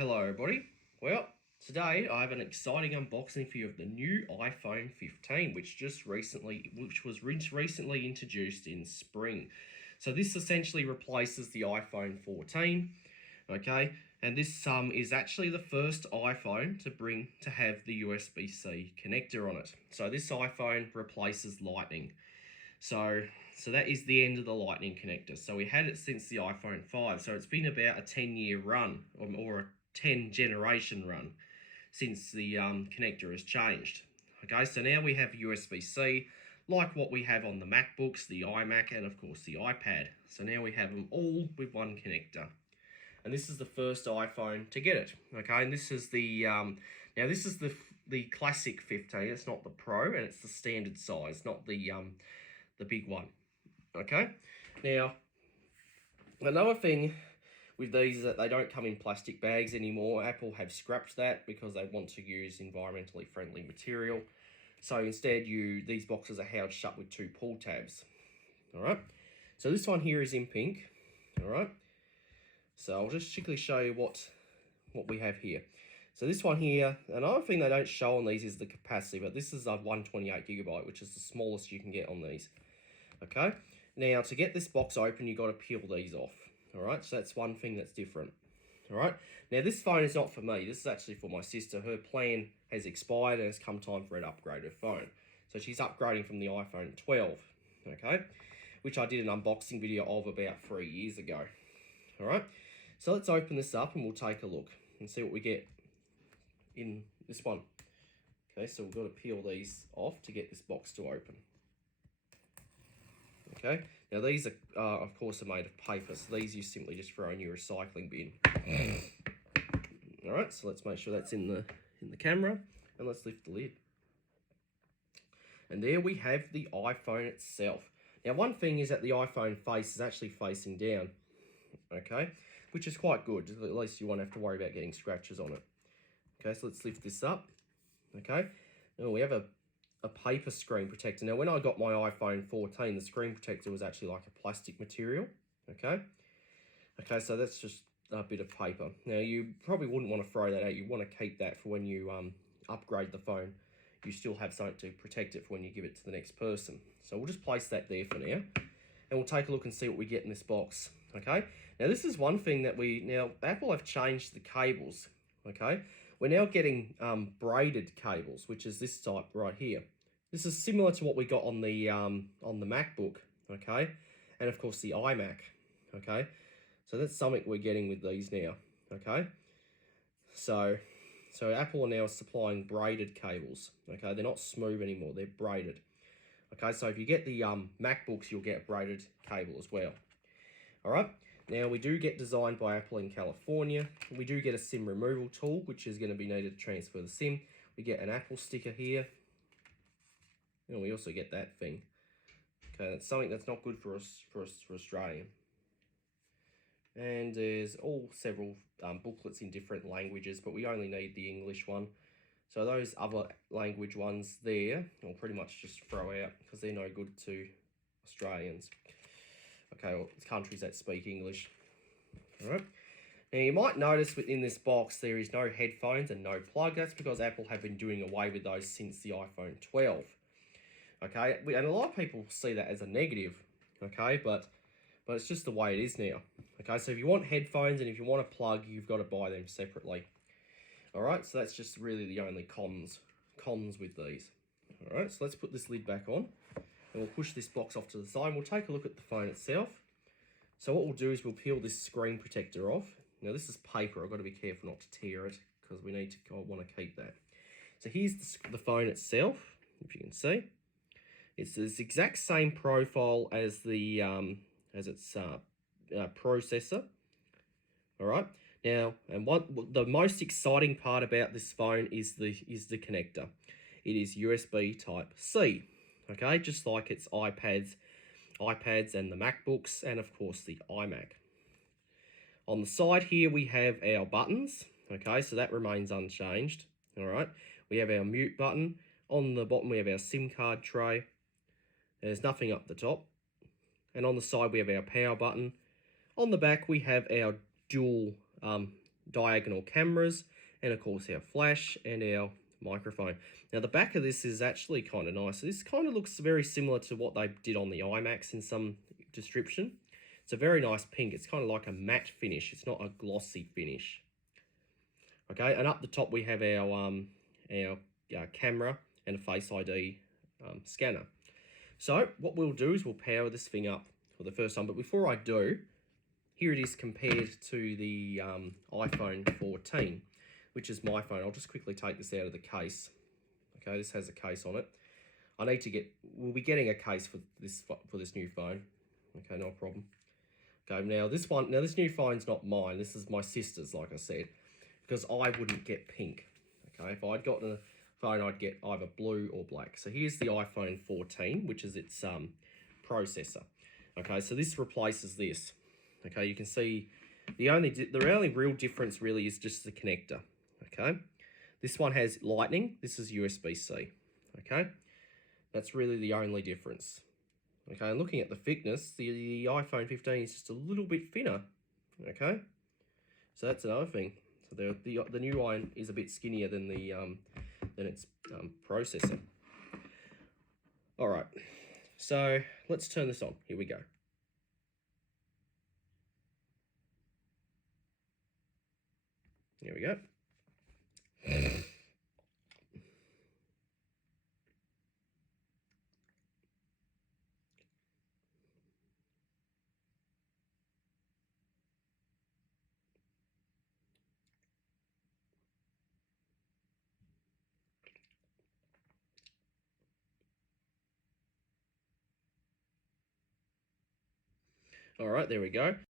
Hello everybody. Well, today I have an exciting unboxing for you of the new iPhone 15, which was recently introduced in spring. So this essentially replaces the iPhone 14, okay? And this is actually the first iPhone to have the USB-C connector on it. So this iPhone replaces Lightning. So that is the end of the Lightning connector. So we had it since the iPhone 5. So it's been about a 10-year run or a 10 generation run since the connector has changed. Okay, so now we have USB-C like what we have on the MacBooks, the iMac, and of course the iPad. So now we have them all with one connector. And this is the first iPhone to get it. Okay, and this is the classic 15. It's not the Pro, and it's the standard size, not the big one. Okay, now another thing with these is that they don't come in plastic bags anymore. Apple have scrapped that because they want to use environmentally friendly material. So instead, these boxes are held shut with two pull tabs. All right, so this one here is in pink. All right, so I'll just quickly show you what we have here. So this one here, another thing they don't show on these is the capacity, but this is a 128GB, which is the smallest you can get on these. Okay, now to get this box open, you've got to peel these off. All right, so that's one thing that's different. All right, now this phone is not for me. This is actually for my sister. Her plan has expired and it's come time for her to upgrade her phone. So she's upgrading from the iPhone 12, okay, which I did an unboxing video of about 3 years ago. All right, so let's open this up and we'll take a look and see what we get in this one. Okay, so we've got to peel these off to get this box to open. Okay, now these are, of course, are made of paper, so these you simply just throw in your recycling bin. All right, so let's make sure that's in the camera, and let's lift the lid. And there we have the iPhone itself. Now, one thing is that the iPhone face is actually facing down, okay, which is quite good. At least you won't have to worry about getting scratches on it. Okay, so let's lift this up. Okay, now we have a paper screen protector. Now, when I got my iPhone 14, the screen protector was actually like a plastic material, okay? Okay, so that's just a bit of paper. Now, you probably wouldn't want to throw that out. You want to keep that for when you upgrade the phone. You still have something to protect it for when you give it to the next person. So we'll just place that there for now, and we'll take a look and see what we get in this box, okay? Now, this is one thing that Apple have changed the cables, okay? We're now getting braided cables, which is this type right here. This is similar to what we got on the MacBook, okay, and of course the iMac, okay. So that's something we're getting with these now, okay. So Apple are now supplying braided cables, okay. They're not smooth anymore; they're braided, okay. So if you get the MacBooks, you'll get a braided cable as well. All right. Now, we do get designed by Apple in California. We do get a SIM removal tool, which is going to be needed to transfer the SIM. We get an Apple sticker here. And we also get that thing. Okay, that's something that's not good for us, for Australian. And there's several booklets in different languages, but we only need the English one. So those other language ones there, I'll pretty much just throw out because they're no good to Australians. Okay, well, it's countries that speak English. All right. Now, you might notice within this box there is no headphones and no plug. That's because Apple have been doing away with those since the iPhone 12. Okay, and a lot of people see that as a negative. Okay, but it's just the way it is now. Okay, so if you want headphones and if you want a plug, you've got to buy them separately. All right, so that's just really the only cons with these. All right, so let's put this lid back on. And we'll push this box off to the side. We'll take a look at the phone itself. So what we'll do is we'll peel this screen protector off. Now this is paper. I've got to be careful not to tear it because I want to keep that. So here's the phone itself, if you can see. It's this exact same profile as the its processor. All right. Now, and the most exciting part about this phone is the connector. It is USB Type C. Okay, just like its iPads and the MacBooks, and of course the iMac. On the side here, we have our buttons. Okay, so that remains unchanged. All right, we have our mute button. On the bottom, we have our SIM card tray. There's nothing up the top. And on the side, we have our power button. On the back, we have our dual diagonal cameras, and of course our flash and our microphone. Now the back of this is actually kind of nice. This kind of looks very similar to what they did on the iMacs in some description. It's a very nice pink. It's kind of like a matte finish. It's not a glossy finish. Okay, and up the top we have our camera and a Face ID scanner. So what we'll do is we'll power this thing up for the first time. But before I do, here it is compared to the iPhone 14, which is my phone. I'll just quickly take this out of the case. Okay, this has a case on it. We'll be getting a case for this new phone. Okay, no problem. Okay, now this new phone's not mine. This is my sister's, like I said, because I wouldn't get pink. Okay, if I'd gotten a phone, I'd get either blue or black. So here's the iPhone 14, which is its processor. Okay, so this replaces this. Okay, you can see the only real difference really is just the connector. Okay, this one has lightning. This is USB-C. Okay, that's really the only difference. Okay, and looking at the thickness, the iPhone 15 is just a little bit thinner. Okay, so that's another thing. So the new one is a bit skinnier than its processor. All right, so let's turn this on. Here we go. Here we go. All right, there we go.